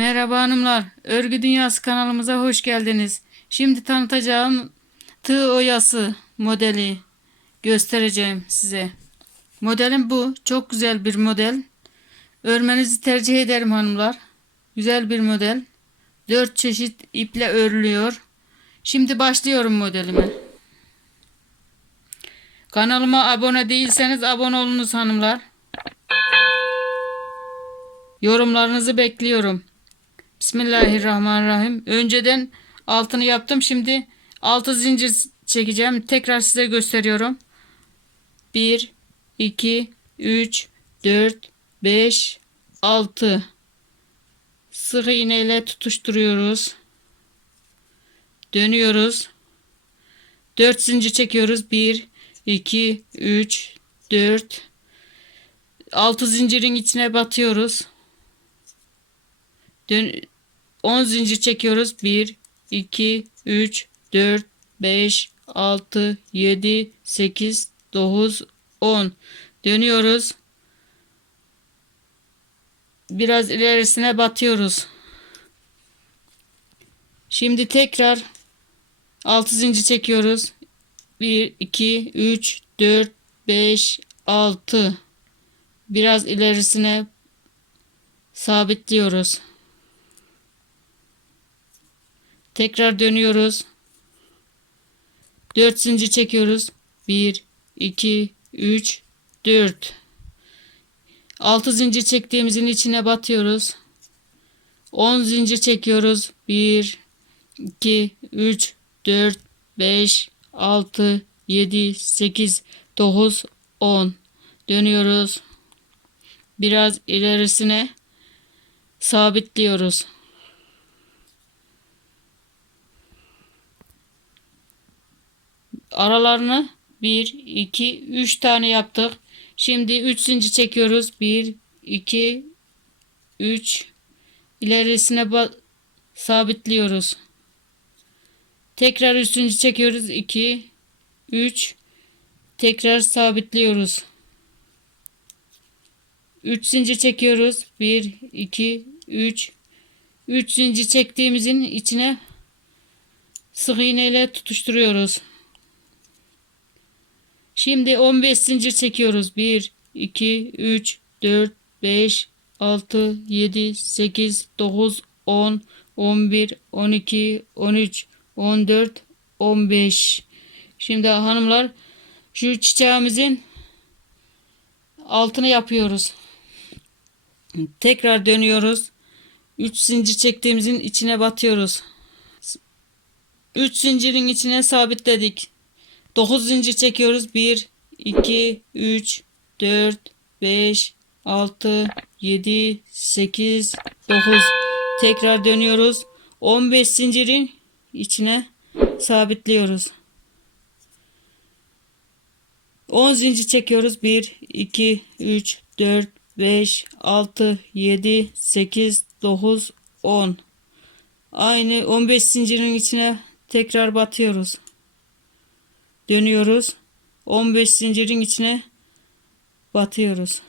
Merhaba hanımlar. Örgü Dünyası kanalımıza hoş geldiniz. Şimdi tanıtacağım tığ oyası modeli göstereceğim size. Modelim bu. Çok güzel bir model. Örmenizi tercih ederim hanımlar. Güzel bir model. Dört çeşit iple örülüyor. Şimdi başlıyorum modelime. Kanalıma abone değilseniz abone olunuz hanımlar. Yorumlarınızı bekliyorum. Bismillahirrahmanirrahim. Önceden altını yaptım. Şimdi altı zincir çekeceğim. Tekrar size gösteriyorum. 1 2 3 4 5 6 Sık iğneyle tutuşturuyoruz. Dönüyoruz. 4 zincir çekiyoruz. 1 2 3 4 6 zincirin içine batıyoruz. Dön 10 zincir çekiyoruz. 1 2 3 4 5 6 7 8 9 10 dönüyoruz. Biraz ilerisine batıyoruz. Şimdi tekrar 6 zincir çekiyoruz. 1 2 3 4 5 6 biraz ilerisine sabitliyoruz. Tekrar dönüyoruz. 4 zincir çekiyoruz. 1 2 3 4 6 zincir çektiğimizin içine batıyoruz. 10 zincir çekiyoruz. 1 2 3 4 5 6 7 8 9 10 dönüyoruz. Biraz ilerisine sabitliyoruz. Aralarını 1 2 3 tane yaptık. Şimdi 3 zincir çekiyoruz. 1 2 3 ilerisine sabitliyoruz. Tekrar 3 zincir çekiyoruz. 2 3 tekrar sabitliyoruz. 3 zincir çekiyoruz. 1 2 3 3 zincir çektiğimizin içine sık iğne ile tutuşturuyoruz. Şimdi 15 zincir çekiyoruz. 1, 2, 3, 4, 5, 6, 7, 8, 9, 10, 11, 12, 13, 14, 15. Şimdi hanımlar şu çiçeğimizin altını yapıyoruz. Tekrar dönüyoruz. 3 zincir çektiğimizin içine batıyoruz. 3 zincirin içine sabitledik. 9 zincir çekiyoruz. 1, 2, 3, 4, 5, 6, 7, 8, 9. Tekrar dönüyoruz. 15 zincirin içine sabitliyoruz. 10 zincir çekiyoruz. 1, 2, 3, 4, 5, 6, 7, 8, 9, 10. Aynı 15 zincirin içine tekrar batıyoruz dönüyoruz. 15 zincirin içine batıyoruz.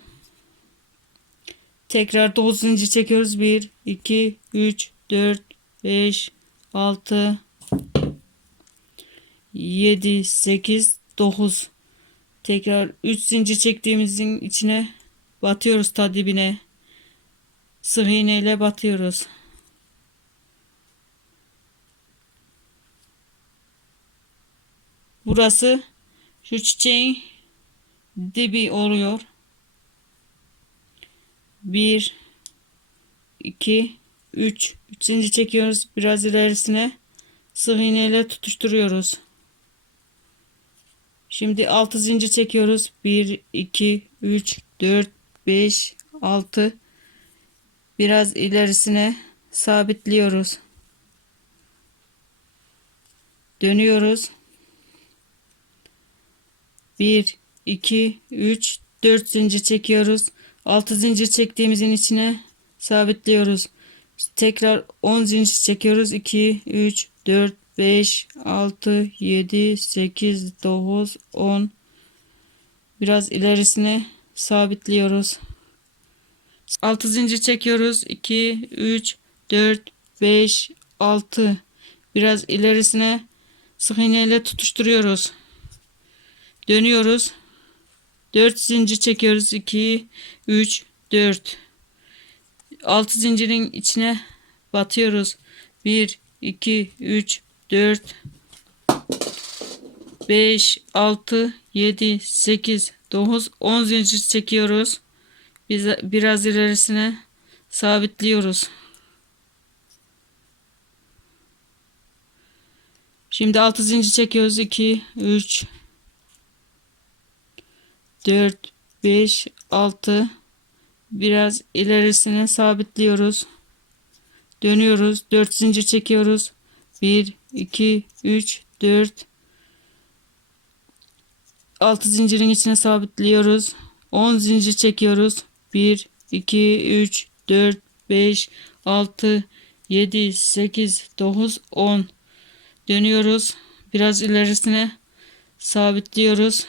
Tekrar 9 zincir çekiyoruz. 1 2 3 4 5 6 7 8 9 tekrar 3 zincir çektiğimizin içine batıyoruz ta dibine sık iğne ile batıyoruz Burası şu çiçeğin dibi oluyor. Bir, iki, üç. Üç zincir çekiyoruz. Biraz ilerisine sık iğneyle tutuşturuyoruz. Şimdi altı zincir çekiyoruz. Bir, iki, üç, dört, beş, altı. Biraz ilerisine sabitliyoruz. Dönüyoruz. 1 2 3 4 zincir çekiyoruz. 6 zincir çektiğimizin içine sabitliyoruz. Tekrar 10 zincir çekiyoruz. 2 3 4 5 6 7 8 9 10 biraz ilerisine sabitliyoruz. 6 zincir çekiyoruz. 2 3 4, 5, 6. Biraz ilerisine sık iğneyle tutuşturuyoruz. Dönüyoruz. 4 zincir çekiyoruz. 2, 3, 4. 6 zincirin içine batıyoruz. 1, 2, 3, 4, 5, 6, 7, 8, 9, 10 zincir çekiyoruz. Biraz ilerisine sabitliyoruz. Şimdi 6 zincir çekiyoruz. 2, 3, 4, 5, 6. Biraz ilerisine sabitliyoruz. Dönüyoruz. 4 zincir çekiyoruz. 1, 2, 3, 4. 6 zincirin içine sabitliyoruz. 10 zincir çekiyoruz. 1, 2, 3, 4, 5, 6, 7, 8, 9, 10. Dönüyoruz. Biraz ilerisine sabitliyoruz.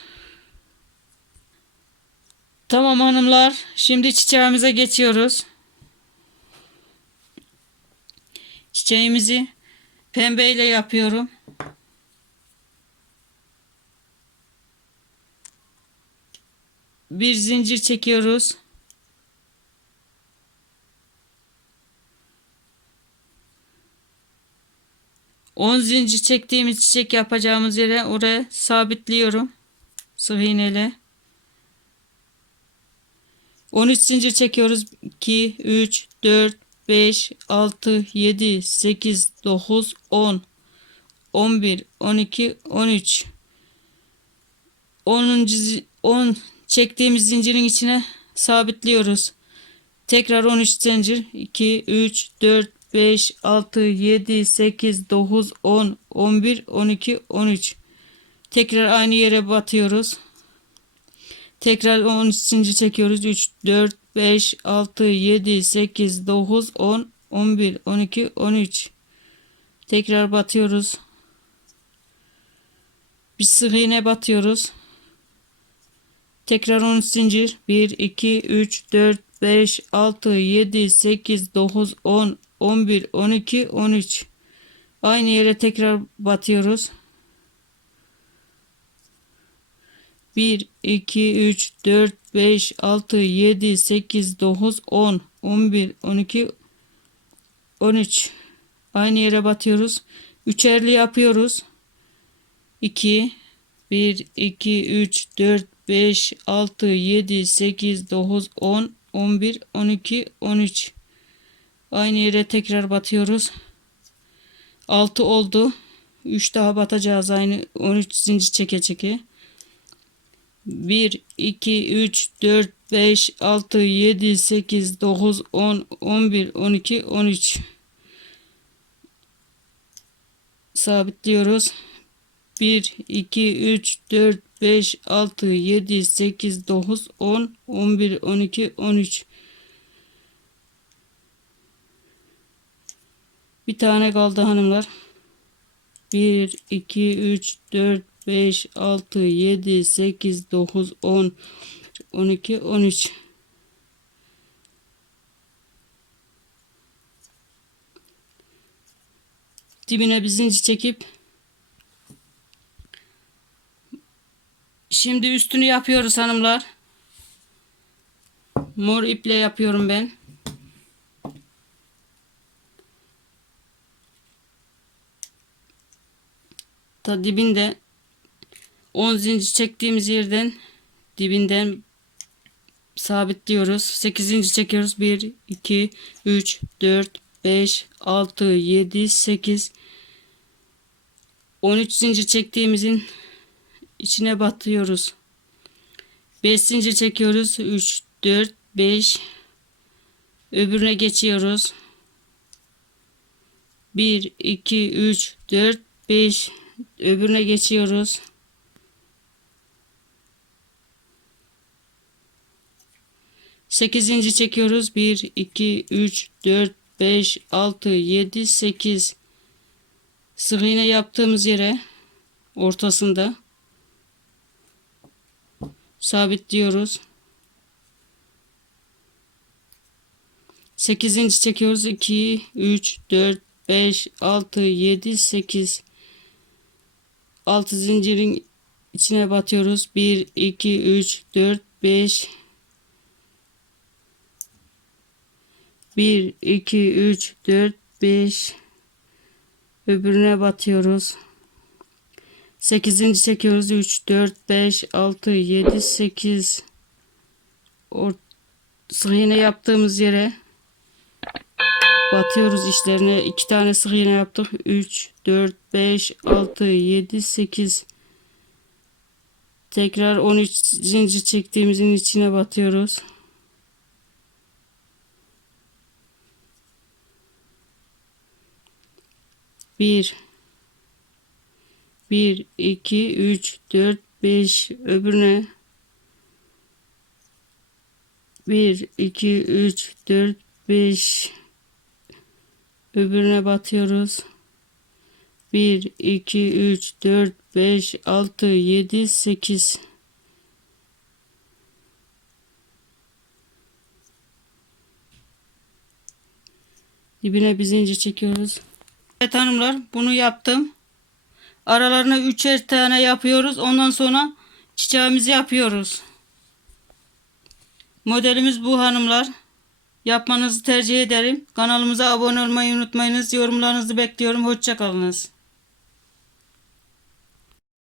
Tamam hanımlar. Şimdi çiçeğimize geçiyoruz. Çiçeğimizi pembeyle yapıyorum. Bir zincir çekiyoruz. On zincir çektiğimiz çiçek yapacağımız yere oraya sabitliyorum. Sık iğneyle. 13 zincir çekiyoruz. 2, 3, 4, 5, 6, 7, 8, 9, 10, 11, 12, 13. 10. zi- 10 çektiğimiz zincirin içine sabitliyoruz. Tekrar 13 zincir. 2, 3, 4, 5, 6, 7, 8, 9, 10, 11, 12, 13. Tekrar aynı yere batıyoruz. Tekrar 13 zincir çekiyoruz. 3, 4, 5, 6, 7, 8, 9, 10, 11, 12, 13. Tekrar batıyoruz. Bir sık iğne batıyoruz. Tekrar 13 zincir. 1, 2, 3, 4, 5, 6, 7, 8, 9, 10, 11, 12, 13. Aynı yere tekrar batıyoruz. 1, 2, 3, 4, 5, 6, 7, 8, 9, 10, 11, 12, 13. Aynı yere batıyoruz. Üçerli yapıyoruz. 2, 1, 2, 3, 4, 5, 6, 7, 8, 9, 10, 11, 12, 13. Aynı yere tekrar batıyoruz. 6 oldu. 3 daha batacağız aynı 13 zincir çeke çeke. 1, 2, 3, 4, 5, 6, 7, 8, 9, 10, 11, 12, 13. Sabitliyoruz. 1, 2, 3, 4, 5, 6, 7, 8, 9, 10, 11, 12, 13. Bir tane kaldı hanımlar. 1, 2, 3, 4, 5, 6, 7, 8, 9, 10, 12, 13. Dibine bir zincir çekip Şimdi üstünü yapıyoruz hanımlar. Mor iple yapıyorum ben. Ta dibinde 10 zincir çektiğimiz yerden dibinden sabitliyoruz. 8 zincir çekiyoruz. 1 2 3 4 5 6 7 8 13 zincir çektiğimizin içine batıyoruz. 5 zincir çekiyoruz. 3 4 5 öbürüne geçiyoruz. 1 2 3 4 5 öbürüne geçiyoruz. Sekizinci çekiyoruz. 1, 2, 3, 4, 5, 6, 7, 8. Sık iğne yaptığımız yere ortasında sabitliyoruz. 8. çekiyoruz. 2, 3, 4, 5, 6, 7, 8. 6 zincirin içine batıyoruz. 1, 2, 3, 4, 5. 1, 2, 3, 4, 5. Öbürüne batıyoruz. 8. çekiyoruz. 3, 4, 5, 6, 7, 8. Or sık iğne yaptığımız yere batıyoruz işlerine. 2 tane sık iğne yaptık. 3, 4, 5, 6, 7, 8. Tekrar 13 zincir çektiğimizin içine batıyoruz. Bir, bir, iki, üç, dört, beş öbürüne. Bir, iki, üç, dört, beş öbürüne batıyoruz. 1, 2, 3, 4, 5, 6, 7, 8. Dibine bir zincir çekiyoruz. Evet hanımlar bunu yaptım. Aralarına üçer tane yapıyoruz. Ondan sonra çiçeğimizi yapıyoruz. Modelimiz bu hanımlar. Yapmanızı tercih ederim. Kanalımıza abone olmayı unutmayınız. Yorumlarınızı bekliyorum. Hoşçakalınız.